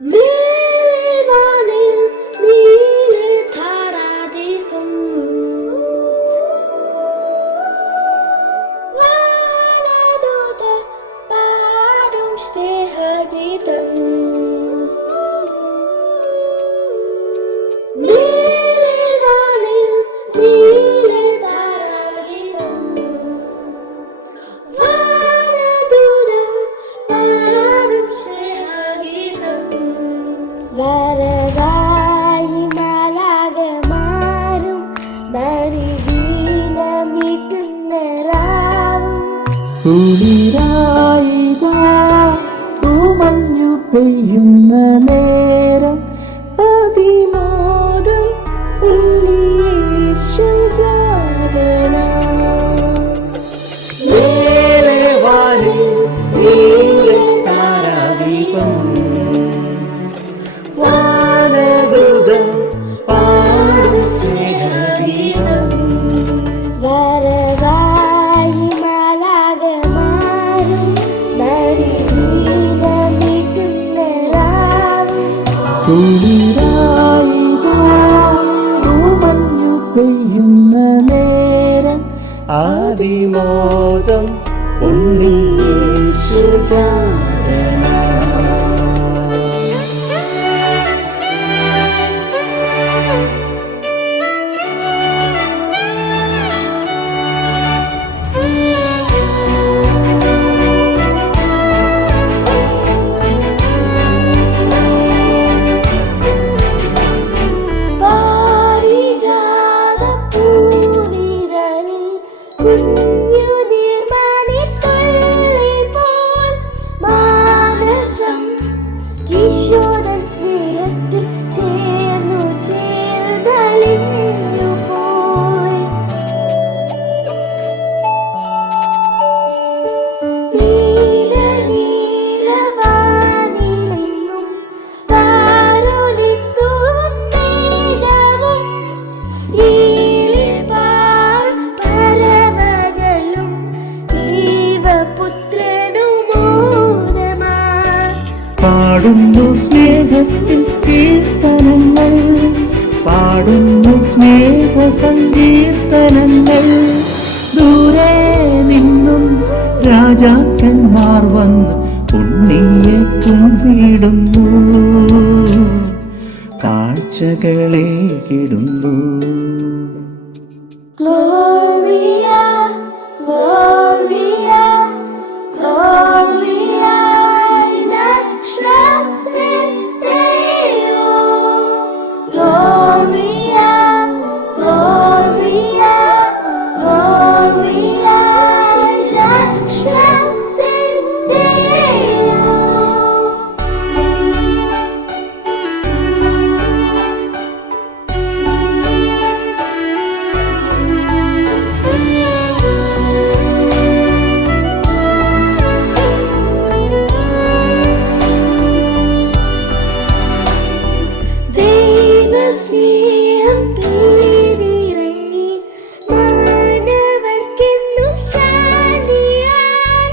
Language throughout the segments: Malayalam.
മേലെവാനിൽ നീലെ താരാദീപം വാനദൂതർ പാടും സ്നേഹഗീതം മേലെവാനിൽ നീലെ താരാദീപം വാനദൂതർ പാടും സ്നേഹഗീതം വരവായി മാലാഖമാരും ബലിഗീതമിടുന്ന രാവും കുളിരായിതാ തൂമഞ്ഞു പെയ്യുന്ന നേരം അതിമോദം മേലെവാനിൽ നീലെ താരാദീപം വാനദൂതർ പാടും സ്നേഹഗീതം വരവായി മാലാഖമാരും ബലിഗീതമിടുന്ന രാവും കുളിരായിതാ തൂമഞ്ഞു പെയ്യുന്ന നേരം ആദിമോദം ഉണ്ണിയേശുജാതനാ പാരിജാതപ്പൂവിതളിൽ കുഞ്ഞുനീർമണിത്തുള്ളി പോൽ മാനസം ഈശോദൻ സ്നേഹത്തിൽ ചേർന്നലിഞ്ഞു പോയി. നീല നീലവാനിലെങ്ങും താരൊലിക്കും മേഘവും പറവകളും ദൈവപുത്രനുമോദമായി പാടുന്നു സ്നേഹത്തിൻ കീർത്തനങ്ങൾ പാടുന്നു സ്നേഹ സങ്കീർത്തനങ്ങൾ ദൂരെ നിന്നും രാജാക്കന്മാർ വന്ന് ഉണ്ണിയെ കുമ്പിടുന്നു കാഴ്ചകളെ കിടുന്നു Gloria, Gloria, Gloria in excelsis Deo. Gloria, Gloria, Gloria in excelsis Deo. ദൈവസ്നേഹം പെയ്തിറങ്ങി മാനവർക്കെന്നും ശാന്തിയായി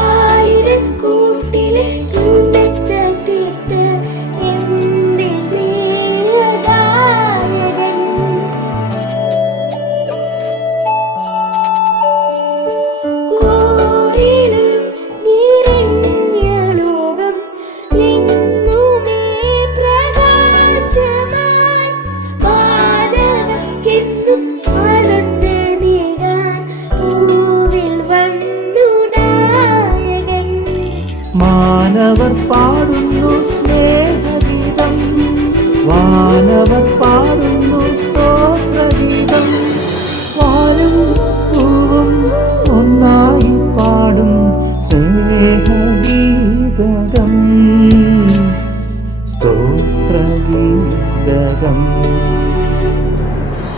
ആയിരക്കൂട്ടിലെ തുണ്ടത്ത് തീർത്ത് എന്റെ സ്നേഹദായകൻ കൂരിരുൾ നിറഞ്ഞ ലോകം എങ്ങുമേ പ്രകാശമായി മാനവർക്കെന്നും ആനന്ദമേകാൻ പൂവിൽ വന്നു നായകൻ. മാനവർ പാടുന്നു സ്നേഹഗീതം വാനവർ പാടുന്നു സ്തോത്രഗീതം വാനും പൂവും ഒന്നായി പാടും സ്നേഹഗീതകം സ്തോത്രഗീതകം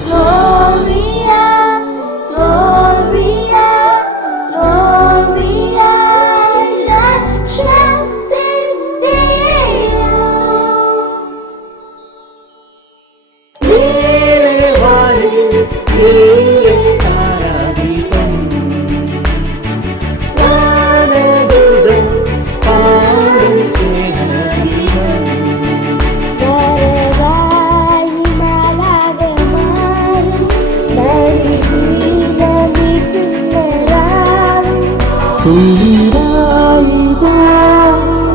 Gloria, Gloria, Gloria in excelsis Deo.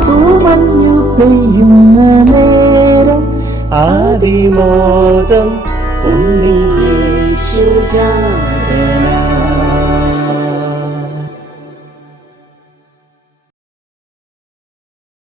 തൂമഞ്ഞു പെയ്യുന്ന നേരം ആദിമോദം ഉണ്ണിയേശുജാ